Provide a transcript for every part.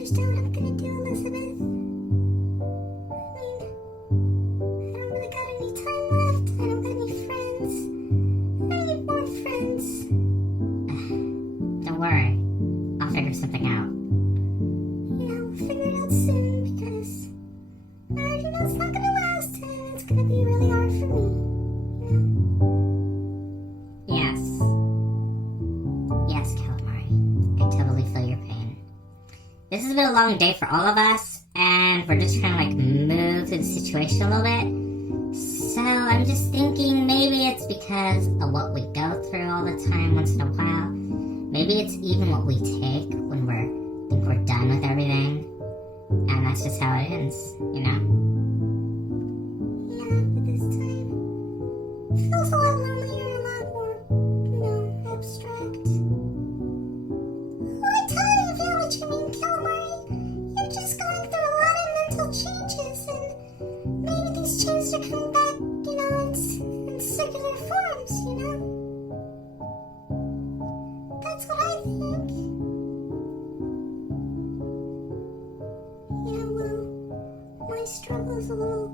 understand what I'm gonna do, Elizabeth. I don't really got any time left. I don't got any friends. I need more friends. Don't worry. I'll figure something out. Yeah, we'll figure it out soon because I already know it's not gonna last and it's gonna be really hard for me. Yes. Yes, Calamari. I totally feel your pain. This has been a long day for all of us, and we're just trying to like move through the situation a little bit. So I'm just thinking maybe it's because of what we go through all the time once in a while. Maybe it's even what we take when think we're done with everything. And that's just how it ends, you know? Yeah, but this time it feels a lot lonelier and a lot more, abstract. Oh, I totally feel what you mean, Calamari. You're just going through a lot of mental changes, and maybe these changes are coming back, in circular forms, That's what I think. Yeah, well, my struggle is a little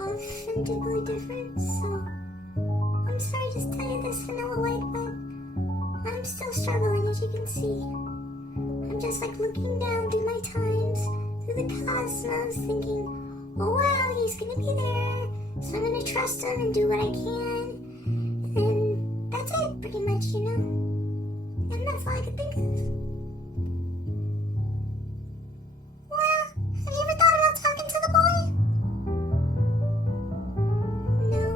authentically different, so I'm sorry to tell you this, Vanilla White, but I'm still struggling, as you can see. I'm just like looking down through my times, through the cosmos, thinking, oh wow, he's gonna be there, so I'm gonna trust him and do what I can, and that's it, pretty much, and that's all I could think of. Well, have you ever thought about talking to the boy? No.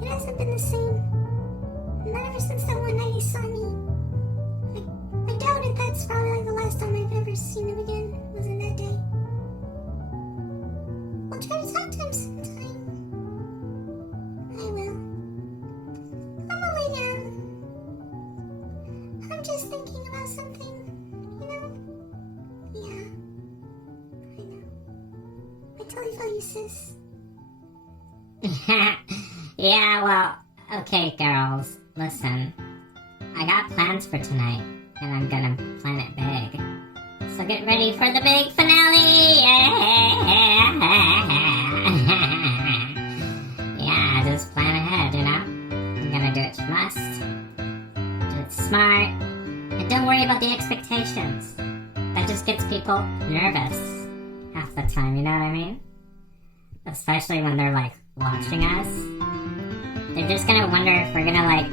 It hasn't been the same. Not ever since that one night he saw me. I doubt it. That's probably like the last time I've ever seen him again. Was in that day. I'll try to talk to him sometime. I will. I'm gonna lay down. I'm just thinking about something, Yeah. I know. I totally feel you, sis. Yeah, well, okay, girls. Listen, I got plans for tonight, and I'm gonna plan it big. So get ready for the big finale! Yeah, just plan ahead, I'm gonna do it must, do it smart, and don't worry about the expectations. That just gets people nervous half the time, you know what I mean? Especially when they're like watching us. They're just gonna wonder if we're gonna like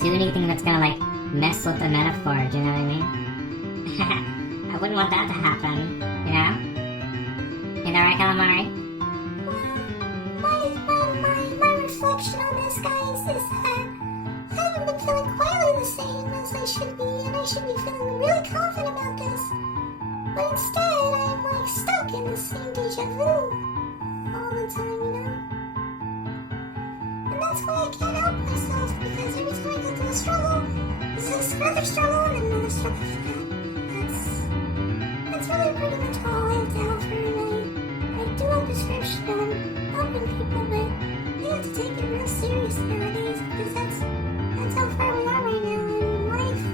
do anything that's gonna like mess with the metaphor, do you know what I mean? I wouldn't want that to happen, You know right, Calamari? My reflection on this, guys, is that I haven't been feeling quite the same as I should be, and I should be feeling really confident about this. But instead, I'm like stuck in the same deja vu all the time, And that's why I can't help myself, because every time I go through a struggle, there's just another struggle and another struggle for that. That's really pretty much all I have to offer, and I do a description of helping people, but they have to take it real serious nowadays, because that's how far we are right now, and life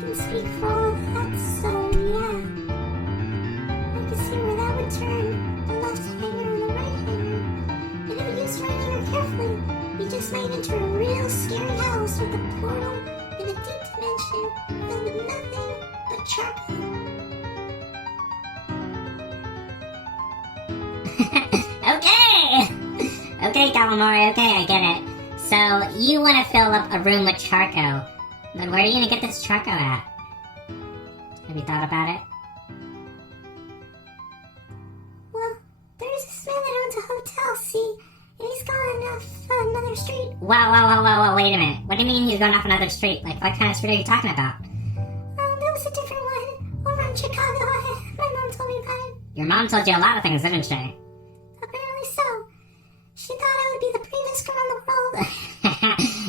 can speak for all of that, so yeah. I can see where that would turn the left hanger and the right hanger, and if you use the right hanger carefully, you just might enter a real scary house with a portal in a deep dimension filled with nothing but charcoal. Okay, Calamari, okay, I get it. So, you want to fill up a room with charcoal. But where are you going to get this charcoal at? Have you thought about it? Well, there's this man that owns a hotel, see? And he's gone off another street. Whoa, wait a minute. What do you mean he's going off another street? Like, what kind of street are you talking about? That was a different one. Over in Chicago. My mom told me about it. Your mom told you a lot of things, didn't she? Apparently so. She thought I would be the bravest girl in the world.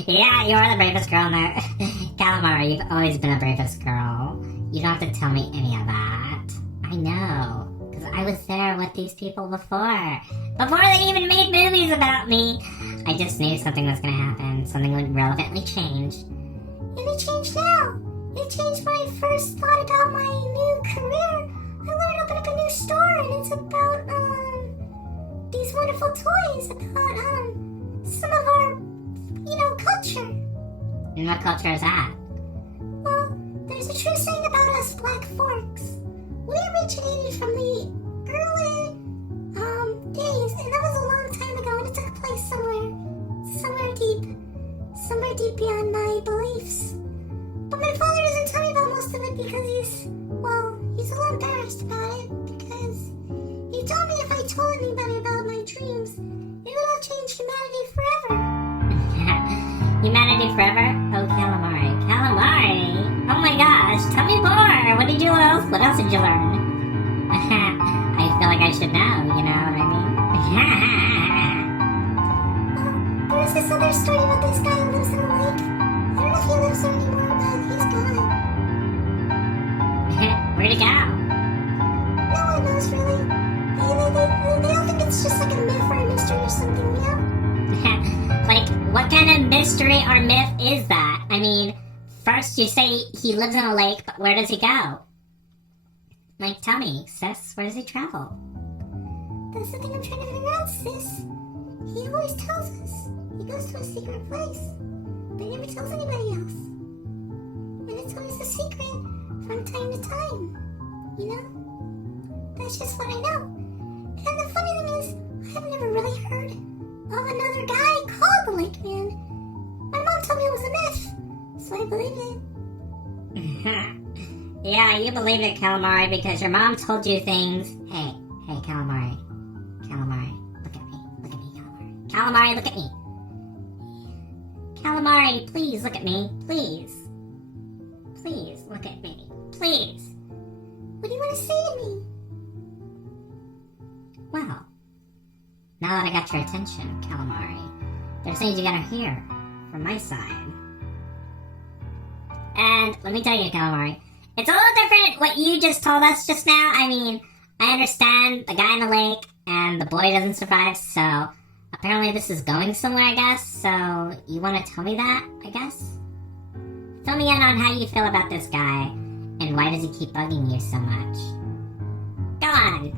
Yeah, you are the bravest girl in there. Calamari, you've always been the bravest girl. You don't have to tell me any of that. I know. Because I was there with these people before. Before they even made movies about me. I just knew something was going to happen. Something would relevantly change. And it changed now. It changed when I first thought about my new career wonderful toys about, some of our, culture. And what culture is that? Well, there's a true saying about us Black Forks. We originated from the early, days, and that was a long time ago, and it took place somewhere deep beyond my beliefs. But my father doesn't tell me about most of it because he's a little embarrassed about it, because he told me if I told anybody about my dreams, it would all change humanity forever. Humanity forever? Oh, Calamari. Calamari? Oh my gosh, tell me more! What did you else? What else did you learn? I feel like I should know, you know what I mean? There was this other story about this guy who lives in a lake. I don't know if he lives there anymore, but he's gone. Where'd he go? No one knows really. They all think it's just like a myth or a mystery or something, you know? Like, what kind of mystery or myth is that? I mean, first you say he lives in a lake, but where does he go? Like, tell me, sis, where does he travel? That's the thing I'm trying to figure out, sis. He always tells us. He goes to a secret place, but he never tells anybody else. And it's always a secret from time to time, you know? That's just what I know. And the funny thing is, I've never really heard of another guy called the Lake Man. My mom told me it was a myth, so I believed it. Yeah, you believe it, Calamari, because your mom told you things. Hey, Calamari. Calamari, look at me, Calamari. Calamari, look at me. Calamari, please look at me, please. Please look at me, please. What do you want to say to me? Well, now that I got your attention, Calamari, there's things you gotta hear from my side. And let me tell you, Calamari, it's a little different what you just told us just now. I mean, I understand the guy in the lake and the boy doesn't survive, so apparently this is going somewhere, I guess. So you want to tell me that, I guess? Fill me in on how you feel about this guy and why does he keep bugging you so much. Go on.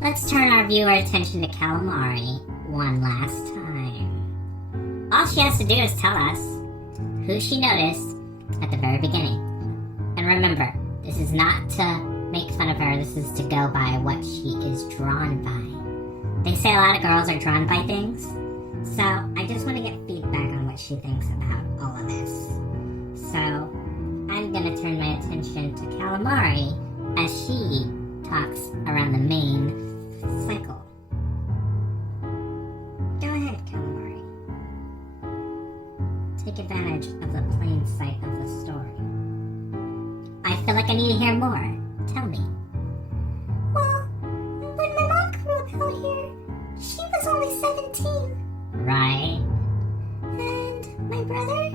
Let's turn our viewer attention to Calamari one last time. All she has to do is tell us who she noticed at the very beginning. And remember, this is not to make fun of her, this is to go by what she is drawn by. They say a lot of girls are drawn by things, so I just want to get feedback on what she thinks about all of this. So, I'm going to turn my attention to Calamari as she talks around the main cycle. Go ahead, Calamari. Take advantage of the plain sight of the story. I feel like I need to hear more. Tell me. Well, when my mom grew up out here, she was only 17. Right. And my brother,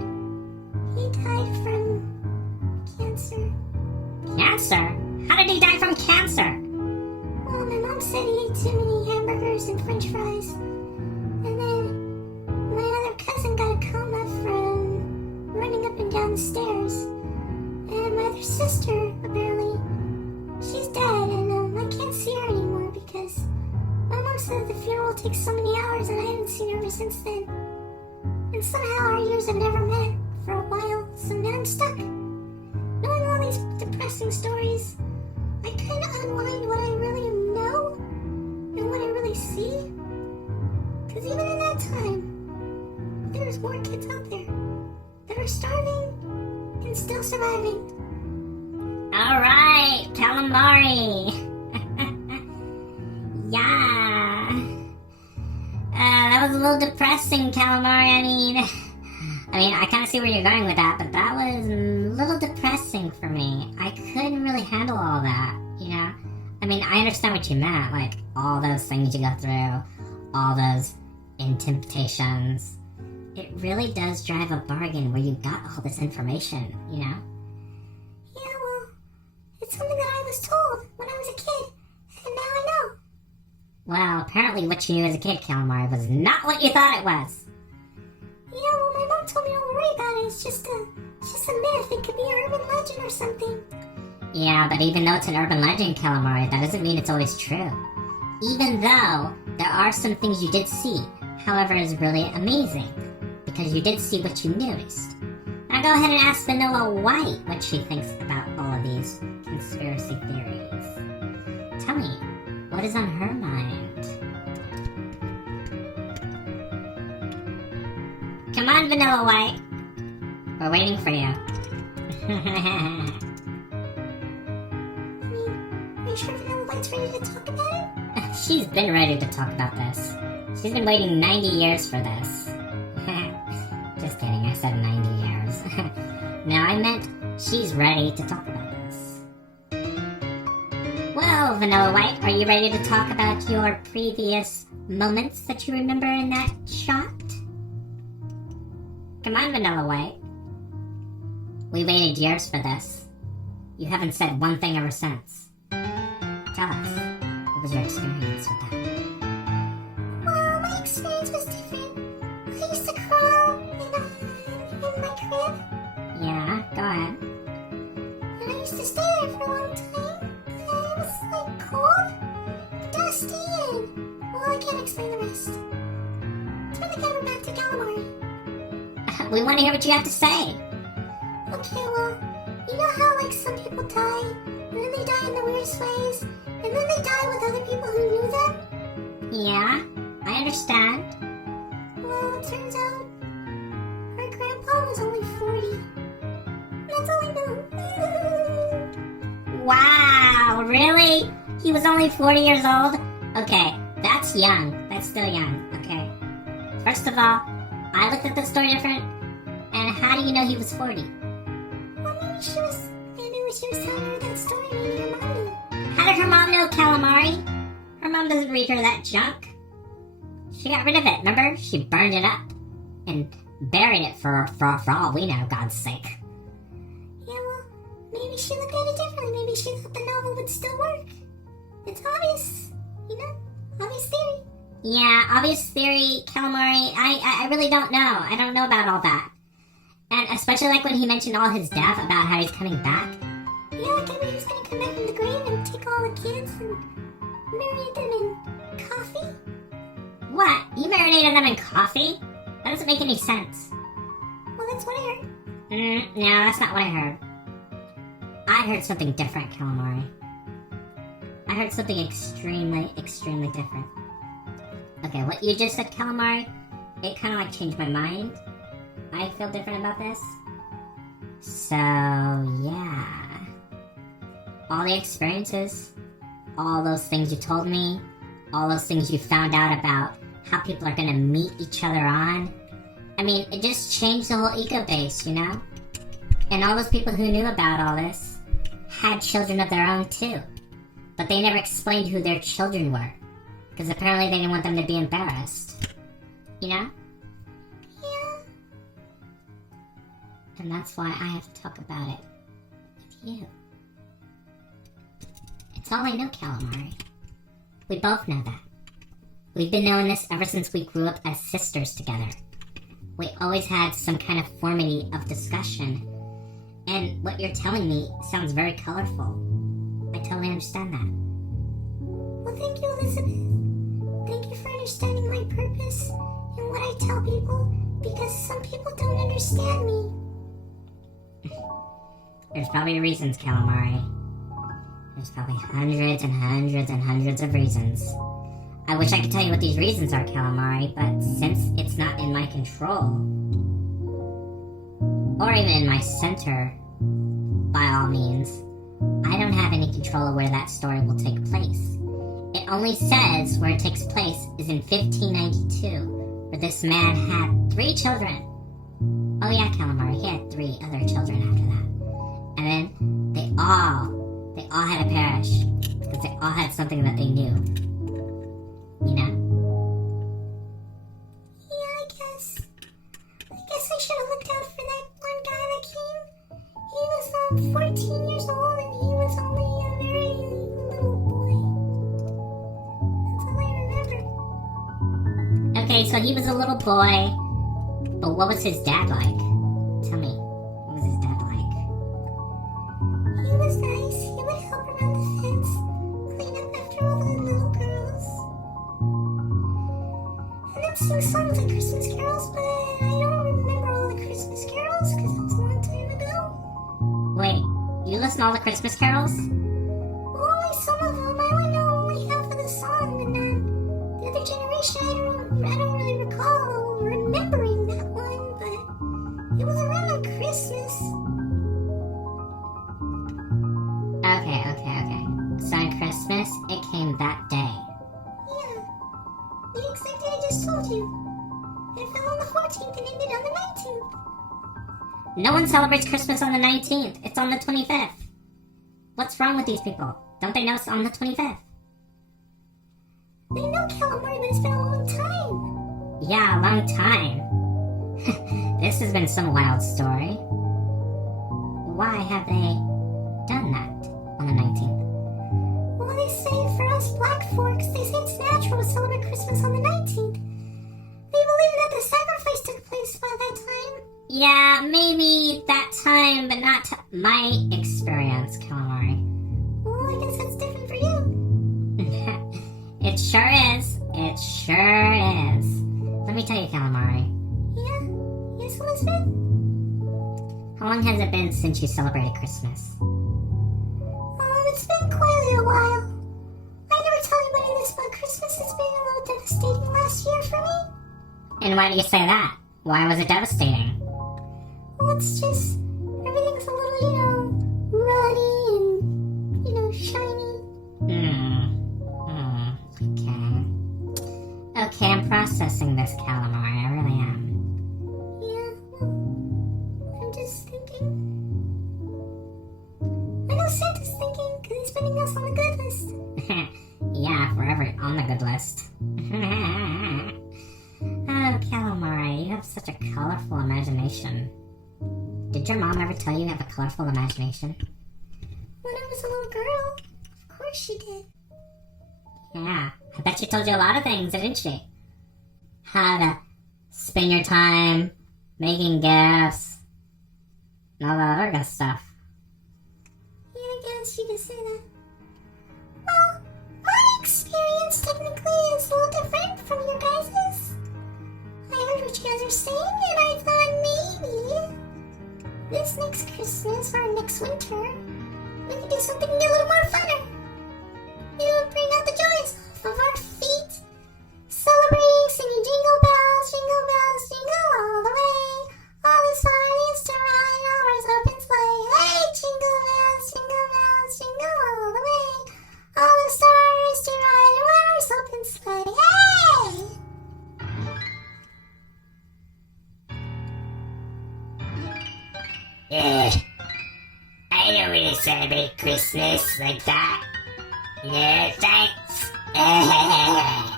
he died from cancer. Cancer? How did he die from cancer? Well, my mom said he ate too many hamburgers and french fries. And then my other cousin got a coma from running up and down the stairs. And my other sister, apparently, she's dead, and I can't see her anymore because my mom said the funeral takes so many hours and I haven't seen her ever since then. And somehow our years have never met for a while, so now I'm stuck. Knowing all these depressing stories, I kind of unwind what I really know and what I really see. Because even in that time, there's more kids out there that are starving and still surviving. Alright, Calamari. Yeah. That was a little depressing, Calamari. I mean, I kind of see where you're going with that, but that was a little depressing for me. I couldn't really handle all that, you know? I mean, I understand what you meant, like, all those things you go through, all those temptations. It really does drive a bargain where you got all this information, you know? Yeah, well, it's something that I was told when I was a kid, and now I know. Well, apparently what you knew as a kid, Calamari, was not what you thought it was. Yeah, well, my mom told me don't worry about it. It's just a myth. It could be an urban legend or something. Yeah, but even though it's an urban legend, Calamari, that doesn't mean it's always true. Even though there are some things you did see, however, is really amazing, because you did see what you noticed. Now go ahead and ask Vanilla White what she thinks about all of these conspiracy theories. Tell me, what is on her mind? Come on, Vanilla White. We're waiting for you. Are you sure Vanilla White's ready to talk about it? She's been ready to talk about this. She's been waiting 90 years for this. Just kidding, I said 90 years. No, I meant she's ready to talk about this. Well, Vanilla White, are you ready to talk about your previous moments that you remember in that shot? Come on, Vanilla White. We waited years for this. You haven't said one thing ever since. Tell us, what was your experience with that? Well, my experience was different. I used to crawl in my crib, Yeah, go ahead. and I used to stay there for a long time. And it was like cold, dusty, and well, I can't explain the rest. Turn the camera back to Calamari. We want to hear what you have to say. Okay, well, you know how like some people die, and then they die in the weirdest ways, and then they die with other people who knew them? Yeah, I understand. Well, it turns out her grandpa was only 40. That's all I know. Wow, really? He was only 40 years old? Okay, that's young. That's still young, okay. First of all, I looked at the story different, and how do you know he was 40? Well, maybe she was telling her that story, maybe her mom knew. How did her mom know Calamari? Her mom doesn't read her that junk. She got rid of it, remember? She burned it up and buried it for all we know, God's sake. Yeah, well, maybe she looked at it differently. Maybe she thought the novel would still work. It's obvious, you know? Obvious theory. Yeah, obvious theory, Calamari, I really don't know. I don't know about all that. And especially like when he mentioned all his death about how he's coming back. Yeah, like I mean, he was gonna come back from the grave and take all the kids and marinate them in coffee. What? You marinated them in coffee? That doesn't make any sense. Well, that's what I heard. No, that's not what I heard. I heard something different, Calamari. I heard something extremely, extremely different. Okay, what you just said, Calamari, it kind of like changed my mind. I feel different about this. So, yeah. All the experiences, all those things you told me, all those things you found out about how people are gonna meet each other on. I mean, it just changed the whole ego base, you know? And all those people who knew about all this had children of their own too. But they never explained who their children were. Because apparently they didn't want them to be embarrassed. You know? Yeah. And that's why I have to talk about it with you. It's all I know, Calamari. We both know that. We've been knowing this ever since we grew up as sisters together. We always had some kind of formity of discussion. And what you're telling me sounds very colorful. I totally understand that. Well, thank you, Elizabeth. Thank you for understanding my purpose and what I tell people, because some people don't understand me. There's probably reasons, Calamari. There's probably hundreds and hundreds and hundreds of reasons. I wish I could tell you what these reasons are, Calamari, but since it's not in my control, or even in my center, by all means, I don't have any control of where that story will take place. It only says where it takes place is in 1592, where this man had 3 children. Oh yeah, Calamari, he had 3 other children after that. And then they all had to perish, because they all had something that they knew. You know? Yeah, I guess I should have looked out for that one guy that came. He was 14 years old and he was only a very little boy. That's all I remember. Okay, so he was a little boy, but what was his dad like? Tell me, what was his dad like? He was nice. He would help around the fence, clean up after all the little girls. sing songs like Christmas carols, but I don't remember all the Christmas carols because that was a long time ago. Wait, you listen to all the Christmas carols? Well, only some of them. I only know only half of the song, and the other generation, I don't really recall remembering that one, but it was around Christmas. Okay. So on Christmas, it came that day. Yeah, the exact day I just told you. It fell on the 14th and ended on the 19th. No one celebrates Christmas on the 19th. It's on the 25th. What's wrong with these people? Don't they know it's on the 25th? They know Calamari, but it's been a long time. Yeah, a long time. This has been some wild story. Why have they done that on the 19th? Well, they say for us black folks, they say it's natural to celebrate Christmas on the 19th. They believe that the sacrifice took place by that time. Yeah, maybe that time, but not my experience, Calamari. Well, I guess that's different for you. It sure is. It sure is. Let me tell you, Calamari. Yeah? Yes, Elizabeth? How long has it been since you celebrated Christmas? It's been quite a while. I never tell anybody this, but Christmas has been a little devastating last year for me. And why do you say that? Why was it devastating? Well, it's just, everything's a little, ruddy and, shiny. Okay, I'm processing this, Calamari. I really am. Yeah, well, I'm just thinking. I know Santa's thinking, because he's putting us on the good list. Yeah, forever on the good list. Oh, Calamari, you have such a colorful imagination. Did your mom ever tell you you have a colorful imagination? When I was a little girl, of course she did. Yeah, I bet she told you a lot of things, didn't she? How to spend your time making gifts and all that other good stuff. Yeah, I guess you could say that. Well, my experience technically is a little different from your guys's. I heard what you guys are saying, and I thought maybe this next Christmas or next winter we could do something a little more funner. It would bring out the joys off of our feet, celebrating, singing jingle bells, jingle all the way. All the sleighs to ride, all our open sleigh. Hey, jingle bells, jingle all the way. All the stars to ride, on our open sleigh. Hey! I don't really celebrate Christmas like that. Yeah, thanks. Yeah,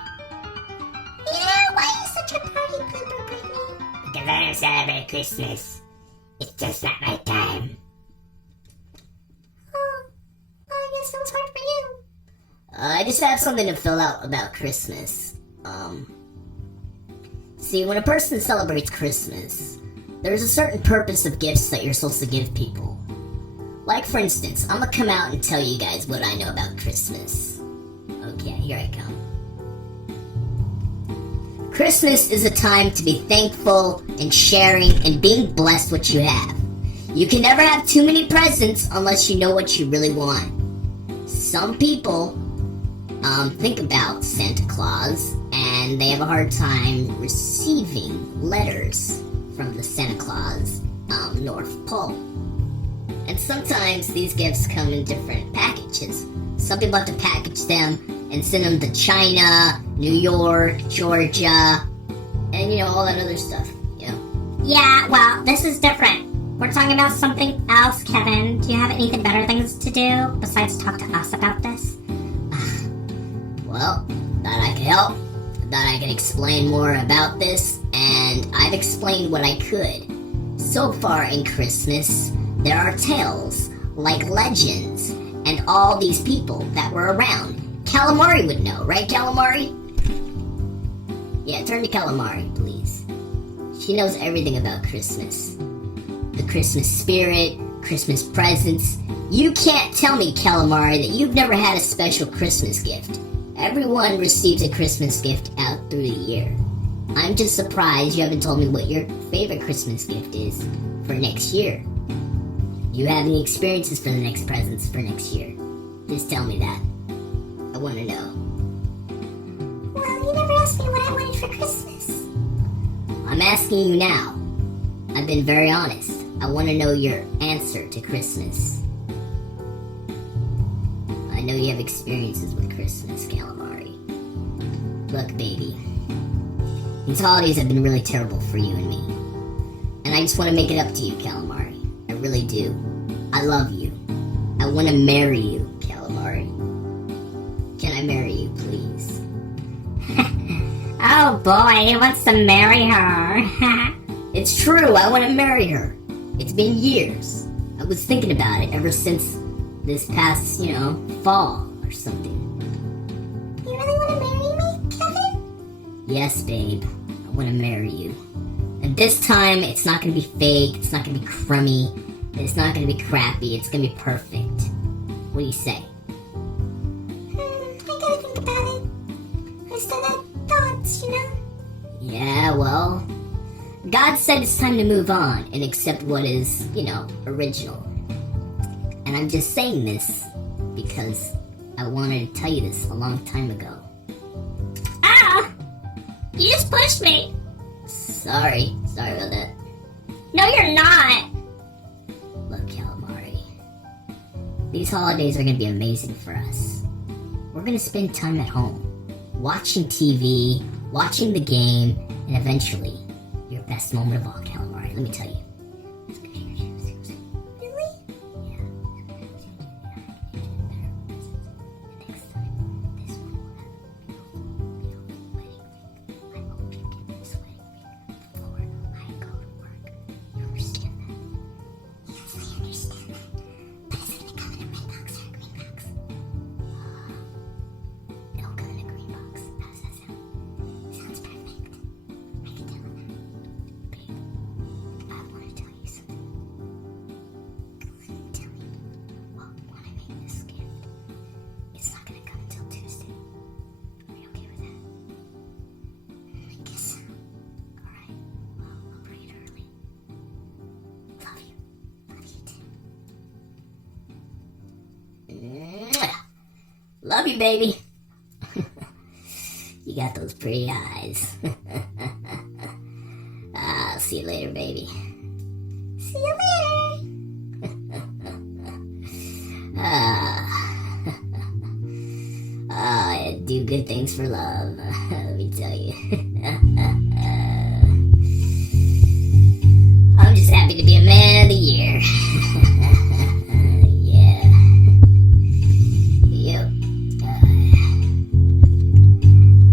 why are you such a party pooper, Brittany? Because I don't celebrate Christmas. It's just not my time. Oh, I guess it was hard for you. I just have something to fill out about Christmas. See, when a person celebrates Christmas, there's a certain purpose of gifts that you're supposed to give people. Like, for instance, I'm gonna come out and tell you guys what I know about Christmas. Okay, here I come. Christmas is a time to be thankful and sharing and being blessed what you have. You can never have too many presents unless you know what you really want. Some people think about Santa Claus and they have a hard time receiving letters from the Santa Claus North Pole. And sometimes these gifts come in different packages. Some people have to package them and send them to China, New York, Georgia, and all that other stuff, Yeah, well, this is different. We're talking about something else, Kevin. Do you have anything better things to do besides talk to us about this? Well, thought I could help. Thought I could explain more about this, and I've explained what I could. So far in Christmas, there are tales, like legends, and all these people that were around. Calamari would know, right, Calamari? Yeah, turn to Calamari, please. She knows everything about Christmas. The Christmas spirit, Christmas presents. You can't tell me, Calamari, that you've never had a special Christmas gift. Everyone receives a Christmas gift out through the year. I'm just surprised you haven't told me what your favorite Christmas gift is for next year. Do you have any experiences for the next presents for next year? Just tell me that. I want to know. Well, you never asked me what I wanted for Christmas. I'm asking you now. I've been very honest. I want to know your answer to Christmas. I know you have experiences with Christmas, Calamari. Look, baby. These holidays have been really terrible for you and me. And I just want to make it up to you, Calamari. I really do. I love you. I want to marry you, Calamari. Can I marry you, please? Oh boy, he wants to marry her. It's true, I want to marry her. It's been years. I was thinking about it ever since this past, fall or something. You really want to marry me, Kevin? Yes, babe. I want to marry you. And this time, it's not going to be fake, it's not going to be crummy, and it's not going to be crappy, it's going to be perfect. What do you say? I gotta think about it. I still got thoughts, Yeah, well, God said it's time to move on and accept what is, original. And I'm just saying this because I wanted to tell you this a long time ago. Ah! You just pushed me. Sorry about that. No, you're not. Look, Calamari, these holidays are going to be amazing for us. We're going to spend time at home, watching TV, watching the game, and eventually, your best moment of all, Calamari, let me tell you. Really? Yeah. Next time, this one will have a beautiful wedding ring. I hope you get this wedding ring before I go to work. You understand that? Yes, I understand that. But is it gonna come in a red box or a green box? It'll come in a green box. How does that sound? Sounds perfect. I can tell him that. Babe, I want to tell you something. Go on, tell me. Well, when I make this gift, it's not going to come until Tuesday. Are you okay with that? I guess so. Alright, well, I'll bring it early. Love you. Love you too. Mwah. Love you, baby. You got those pretty eyes. I'll see you later, baby. See you later. I do good things for love. Let me tell you. I'm just happy to be a man of the year. Yeah. Yep.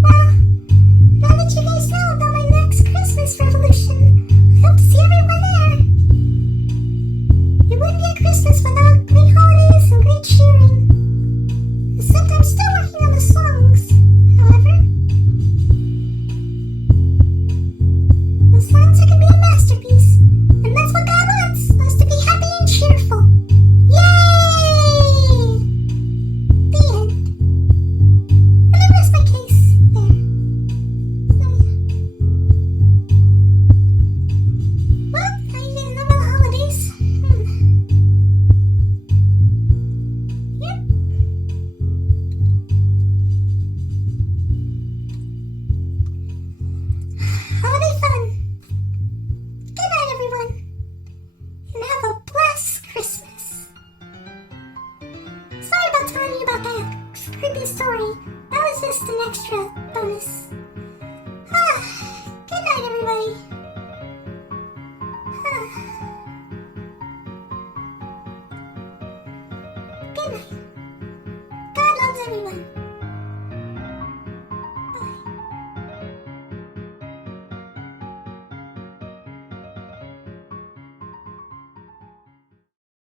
Well, now that you guys know about my next Christmas revolution, I hope to see everyone there. It wouldn't be a Christmas without great holidays and great cheering. Except I'm still working on the songs, however. The songs are gonna be a masterpiece, and that's what God wants, us to be happy and cheerful. Yay! The end. Let me rest my case there. Well, now you guys know about the holidays. Yep. Holiday fun. Good night, everyone. And have a blessed Christmas. Sorry about telling you about that creepy story. That was just an extra bonus. Good night, everybody. Good night. God loves everyone.